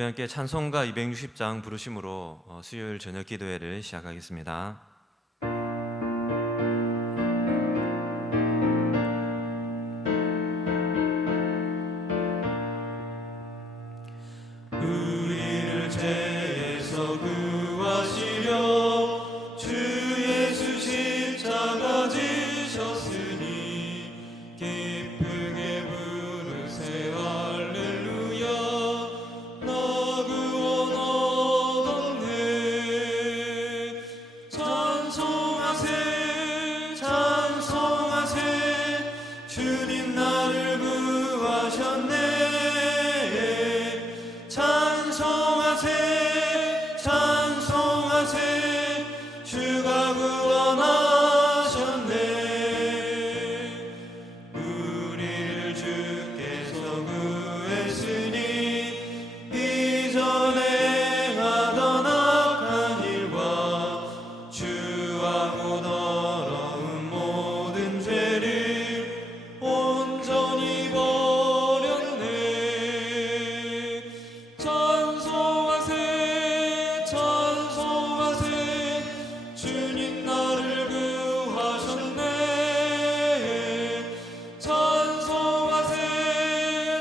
우리 함께 찬송가 260장 부르심으로 수요일 저녁 기도회를 시작하겠습니다. 우리를 죄에서 구하시려 주 예수 십자가 지셨으니 기쁘게 부르세 할렐루야. 나 구원 얻었네. 찬송하세 찬송하세 주님 나를 구하셨네. 찬송하세 찬송하세 주가 구원하셨네. 우리를 주께서 구했으니 이전에 행하던 악한 일과 주하고 더러운 모든 죄를 온전히 버렸네. 찬송하세 찬송하세 주님 나를 구하셨네. 찬송하세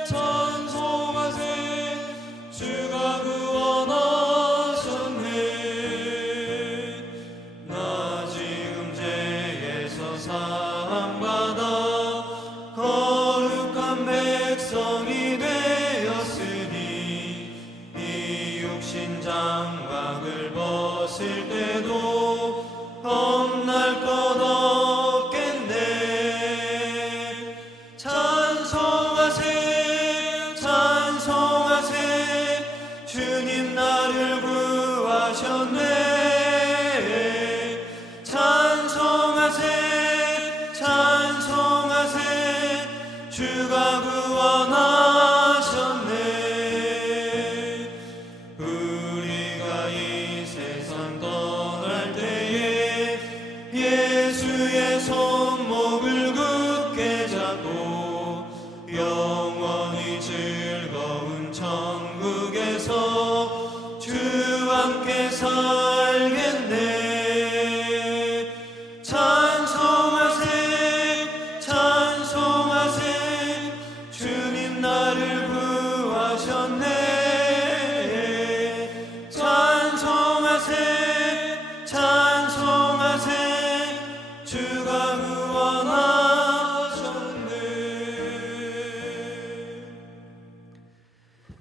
찬송하세 주가 구원하셨네. 나 지금 죄에서 사함받아 거룩한 백성이 되었으니 이 육신 장막을 벗을 때도 겁날 것 없겠네. 찬송하세 찬송하세 주님 나를 구하셨네. 찬송하세 찬송하세 주가 구원하셨네. 우리가 이 세상 떠날 때에 예수의 손목을 굳게 잡고 영원히 즐거운 천국에서 주와 함께 살겠네. 찬송하세 찬송하세 주님 나를 구하셨네. 찬송하세 찬송하세 주가 구원하셨네.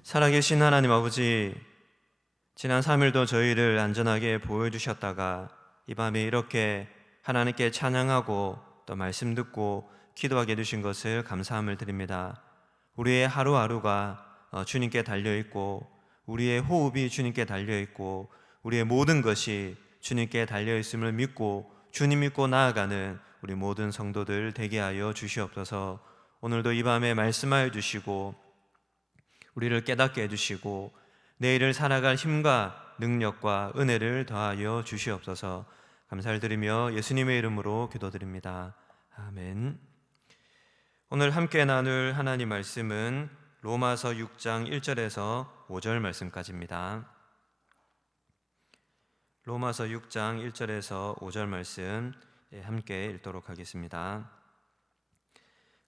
살아계신 하나님 아버지, 지난 3일도 저희를 안전하게 보여주셨다가 이 밤에 이렇게 하나님께 찬양하고 또 말씀 듣고 기도하게 해주신 것을 감사함을 드립니다. 우리의 하루하루가 주님께 달려있고 우리의 호흡이 주님께 달려있고 우리의 모든 것이 주님께 달려있음을 믿고 주님 믿고 나아가는 우리 모든 성도들 되게 하여 주시옵소서. 오늘도 이 밤에 말씀하여 주시고 우리를 깨닫게 해주시고 내일을 살아갈 힘과 능력과 은혜를 더하여 주시옵소서. 감사를 드리며 예수님의 이름으로 기도드립니다. 아멘. 오늘 함께 나눌 하나님 말씀은 로마서 6장 1절에서 5절 말씀까지입니다. 로마서 6장 1절에서 5절 말씀 함께 읽도록 하겠습니다.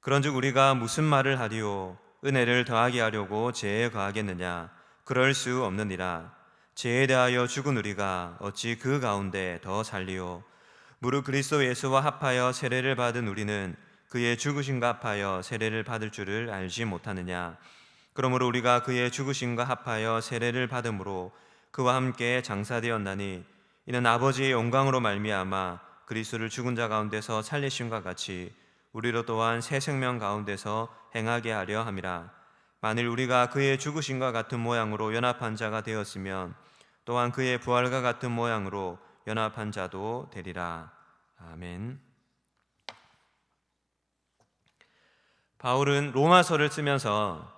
그런즉 우리가 무슨 말을 하리요? 은혜를 더하게 하려고 죄에 거하겠느냐? 그럴 수 없느니라. 죄에 대하여 죽은 우리가 어찌 그 가운데 더 살리요? 무릇 그리스도 예수와 합하여 세례를 받은 우리는 그의 죽으심과 합하여 세례를 받을 줄을 알지 못하느냐? 그러므로 우리가 그의 죽으심과 합하여 세례를 받음으로 그와 함께 장사되었나니 이는 아버지의 영광으로 말미암아 그리스도를 죽은 자 가운데서 살리심과 같이 우리로 또한 새 생명 가운데서 행하게 하려 함이라. 만일 우리가 그의 죽으심과 같은 모양으로 연합한 자가 되었으면 또한 그의 부활과 같은 모양으로 연합한 자도 되리라. 아멘. 바울은 로마서를 쓰면서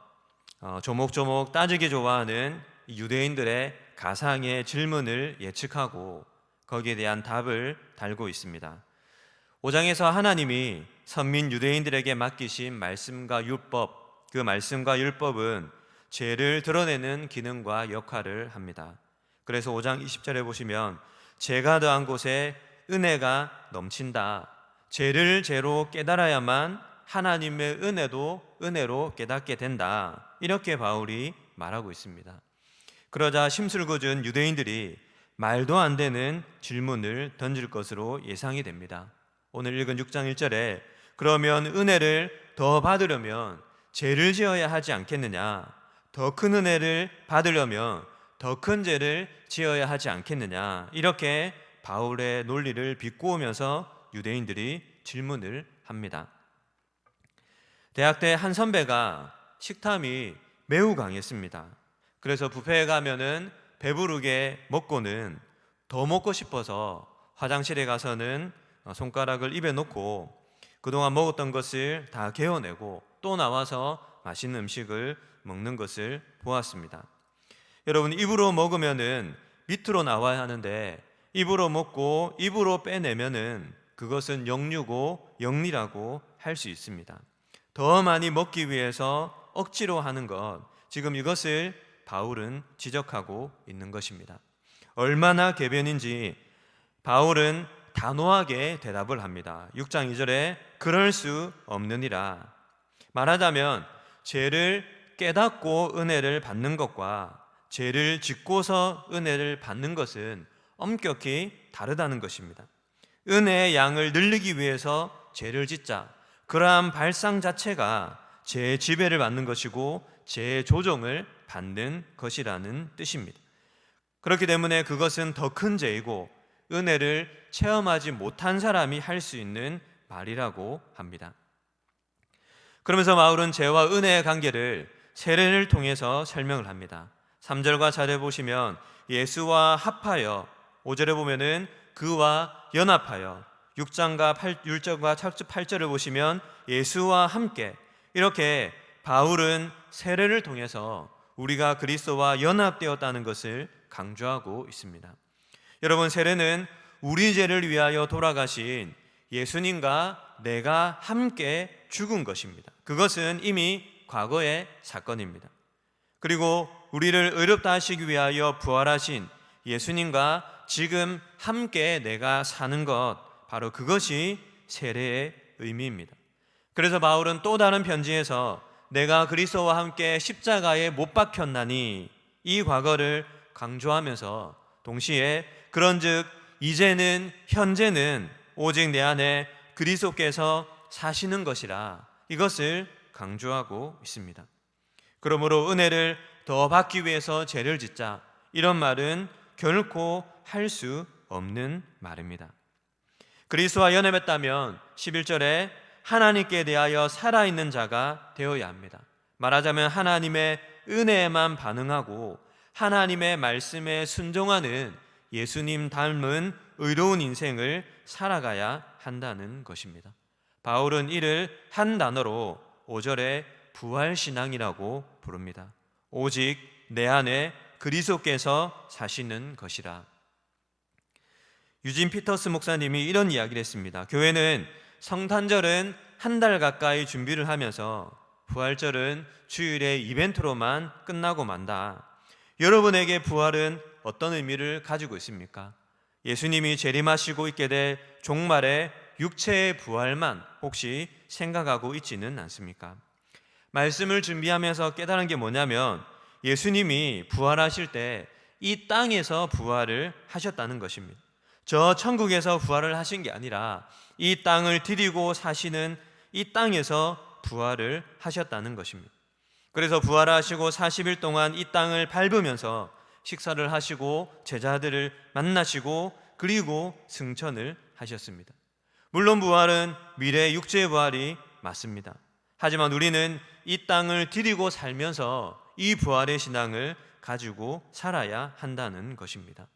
조목조목 따지기 좋아하는 유대인들의 가상의 질문을 예측하고 거기에 대한 답을 달고 있습니다. 5장에서 하나님이 선민 유대인들에게 맡기신 말씀과 율법, 그 말씀과 율법은 죄를 드러내는 기능과 역할을 합니다. 그래서 5장 20절에 보시면 죄가 더한 곳에 은혜가 넘친다. 죄를 죄로 깨달아야만 하나님의 은혜도 은혜로 깨닫게 된다. 이렇게 바울이 말하고 있습니다. 그러자 심술궂은 유대인들이 말도 안 되는 질문을 던질 것으로 예상이 됩니다. 오늘 읽은 6장 1절에 그러면 은혜를 더 받으려면 죄를 지어야 하지 않겠느냐? 더 큰 은혜를 받으려면 더 큰 죄를 지어야 하지 않겠느냐? 이렇게 바울의 논리를 비꼬으면서 유대인들이 질문을 합니다. 대학 때 한 선배가 식탐이 매우 강했습니다. 그래서 뷔페에 가면은 배부르게 먹고는 더 먹고 싶어서 화장실에 가서는 손가락을 입에 넣고 그동안 먹었던 것을 다 개어내고 또 나와서 맛있는 음식을 먹는 것을 보았습니다. 여러분, 입으로 먹으면은 밑으로 나와야 하는데 입으로 먹고 입으로 빼내면은 그것은 역류고 역리라고 할 수 있습니다. 더 많이 먹기 위해서 억지로 하는 것, 지금 이것을 바울은 지적하고 있는 것입니다. 얼마나 궤변인지 바울은 단호하게 대답을 합니다. 6장 2절에 그럴 수 없느니라. 말하자면 죄를 깨닫고 은혜를 받는 것과 죄를 짓고서 은혜를 받는 것은 엄격히 다르다는 것입니다. 은혜의 양을 늘리기 위해서 죄를 짓자. 그러한 발상 자체가 죄의 지배를 받는 것이고 죄의 조종을 받는 것이라는 뜻입니다. 그렇기 때문에 그것은 더 큰 죄이고 은혜를 체험하지 못한 사람이 할 수 있는 말이라고 합니다. 그러면서 바울은 죄와 은혜의 관계를 세례를 통해서 설명을 합니다. 3절과 4절에 보시면 예수와 합하여, 5절에 보면은 그와 연합하여, 6절과 8절을 보시면 예수와 함께, 이렇게 바울은 세례를 통해서 우리가 그리스도와 연합되었다는 것을 강조하고 있습니다. 여러분, 세례는 우리 죄를 위하여 돌아가신 예수님과 내가 함께 죽은 것입니다. 그것은 이미 과거의 사건입니다. 그리고 우리를 의롭다 하시기 위하여 부활하신 예수님과 지금 함께 내가 사는 것, 바로 그것이 세례의 의미입니다. 그래서 바울은 또 다른 편지에서 내가 그리스도와 함께 십자가에 못 박혔나니 이 과거를 강조하면서 동시에 그런즉 이제는 현재는 오직 내 안에 그리스도께서 사시는 것이라, 이것을 강조하고 있습니다. 그러므로 은혜를 더 받기 위해서 죄를 짓자, 이런 말은 결코 할 수 없는 말입니다. 그리스도와 연합했다면 11절에 하나님께 대하여 살아있는 자가 되어야 합니다. 말하자면 하나님의 은혜에만 반응하고 하나님의 말씀에 순종하는 예수님 닮은 의로운 인생을 살아가야 한다는 것입니다. 바울은 이를 한 단어로 5절에 부활신앙이라고 부릅니다. 오직 내 안에 그리스도께서 사시는 것이라. 유진 피터스 목사님이 이런 이야기를 했습니다. 교회는 성탄절은 한 달 가까이 준비를 하면서 부활절은 주일의 이벤트로만 끝나고 만다. 여러분에게 부활은 어떤 의미를 가지고 있습니까? 예수님이 재림하시고 있게 될 종말의 육체의 부활만 혹시 생각하고 있지는 않습니까? 말씀을 준비하면서 깨달은 게 뭐냐면 예수님이 부활하실 때 이 땅에서 부활을 하셨다는 것입니다. 저 천국에서 부활을 하신 게 아니라 이 땅을 디디고 사시는 이 땅에서 부활을 하셨다는 것입니다. 그래서 부활하시고 40일 동안 이 땅을 밟으면서 식사를 하시고 제자들을 만나시고 그리고 승천을 하셨습니다. 물론 부활은 미래 육체의 부활이 맞습니다. 하지만 우리는 이 땅을 디디고 살면서 이 부활의 신앙을 가지고 살아야 한다는 것입니다.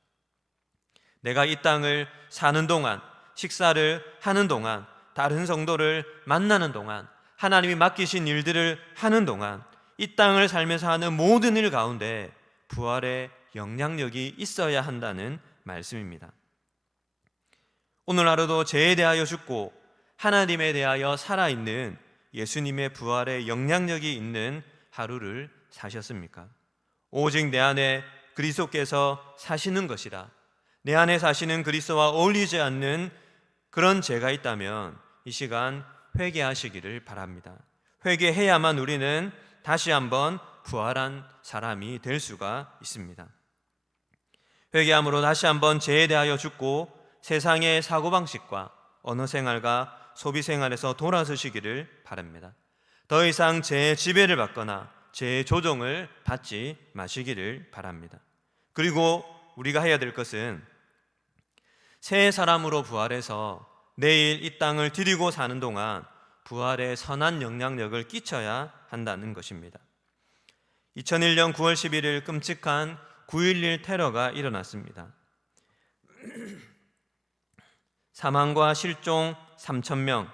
내가 이 땅을 사는 동안, 식사를 하는 동안, 다른 성도를 만나는 동안, 하나님이 맡기신 일들을 하는 동안 이 땅을 살면서 하는 모든 일 가운데 부활의 영향력이 있어야 한다는 말씀입니다. 오늘 하루도 죄에 대하여 죽고 하나님에 대하여 살아있는 예수님의 부활의 영향력이 있는 하루를 사셨습니까? 오직 내 안에 그리스도께서 사시는 것이라. 내 안에 사시는 그리스도와 어울리지 않는 그런 죄가 있다면 이 시간 회개하시기를 바랍니다. 회개해야만 우리는 다시 한번 부활한 사람이 될 수가 있습니다. 회개함으로 다시 한번 죄에 대하여 죽고 세상의 사고방식과 언어생활과 소비생활에서 돌아서시기를 바랍니다. 더 이상 죄의 지배를 받거나 죄의 조종을 받지 마시기를 바랍니다. 그리고 우리가 해야 될 것은 새 사람으로 부활해서 내일 이 땅을 디디고 사는 동안 부활의 선한 영향력을 끼쳐야 한다는 것입니다. 2001년 9월 11일 끔찍한 9.11 테러가 일어났습니다. 사망과 실종 3,000명,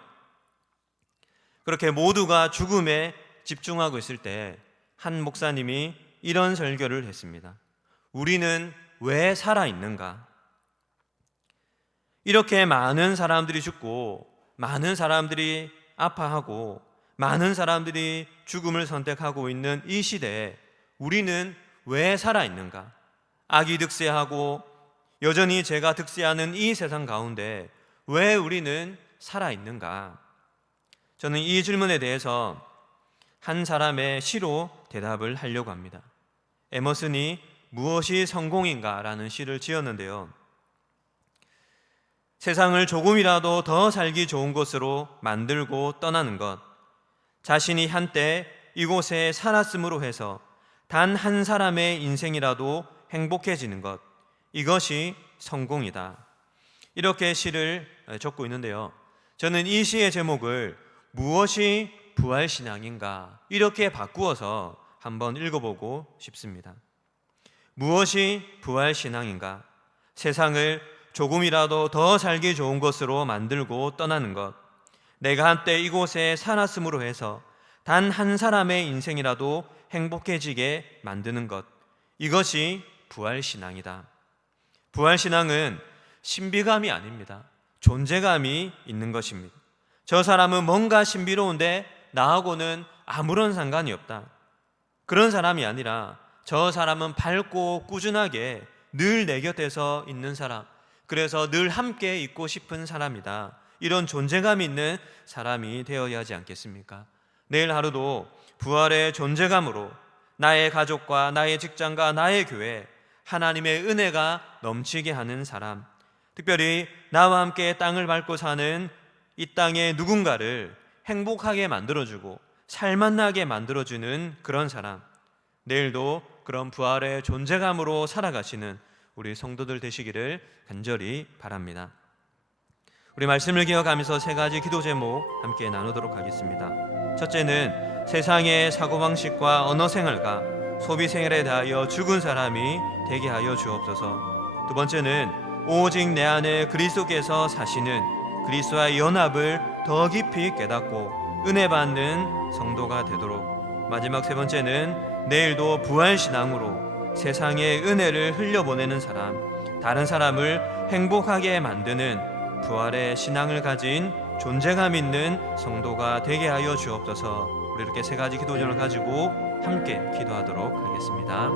그렇게 모두가 죽음에 집중하고 있을 때 한 목사님이 이런 설교를 했습니다. 우리는 왜 살아있는가? 이렇게 많은 사람들이 죽고 많은 사람들이 아파하고 많은 사람들이 죽음을 선택하고 있는 이 시대에 우리는 왜 살아있는가? 악이 득세하고 여전히 죄가 득세하는 이 세상 가운데 왜 우리는 살아있는가? 저는 이 질문에 대해서 한 사람의 시로 대답을 하려고 합니다. 에머슨이 무엇이 성공인가? 라는 시를 지었는데요. 세상을 조금이라도 더 살기 좋은 곳으로 만들고 떠나는 것, 자신이 한때 이곳에 살았음으로 해서 단 한 사람의 인생이라도 행복해지는 것, 이것이 성공이다. 이렇게 시를 적고 있는데요. 저는 이 시의 제목을 무엇이 부활신앙인가 이렇게 바꾸어서 한번 읽어보고 싶습니다. 무엇이 부활신앙인가? 세상을 조금이라도 더 살기 좋은 것으로 만들고 떠나는 것, 내가 한때 이곳에 살았음으로 해서 단 한 사람의 인생이라도 행복해지게 만드는 것, 이것이 부활신앙이다. 부활신앙은 신비감이 아닙니다. 존재감이 있는 것입니다. 저 사람은 뭔가 신비로운데 나하고는 아무런 상관이 없다. 그런 사람이 아니라 저 사람은 밝고 꾸준하게 늘 내 곁에서 있는 사람, 그래서 늘 함께 있고 싶은 사람이다. 이런 존재감이 있는 사람이 되어야 하지 않겠습니까? 내일 하루도 부활의 존재감으로 나의 가족과 나의 직장과 나의 교회, 하나님의 은혜가 넘치게 하는 사람, 특별히 나와 함께 땅을 밟고 사는 이 땅의 누군가를 행복하게 만들어주고 살만나게 만들어주는 그런 사람, 내일도 그런 부활의 존재감으로 살아가시는 우리 성도들 되시기를 간절히 바랍니다. 우리 말씀을 기억하면서 세 가지 기도 제목 함께 나누도록 하겠습니다. 첫째는 세상의 사고방식과 언어생활과 소비생활에 대하여 죽은 사람이 되게 하여 주옵소서. 두 번째는 오직 내 안에 그리스도께서 사시는 그리스도와의 연합을 더 깊이 깨닫고 은혜 받는 성도가 되도록. 마지막 세 번째는 내일도 부활신앙으로 세상의 은혜를 흘려보내는 사람, 다른 사람을 행복하게 만드는 부활의 신앙을 가진 존재감 있는 성도가 되게 하여 주옵소서. 우리 이렇게 세 가지 기도전을 가지고 함께 기도하도록 하겠습니다.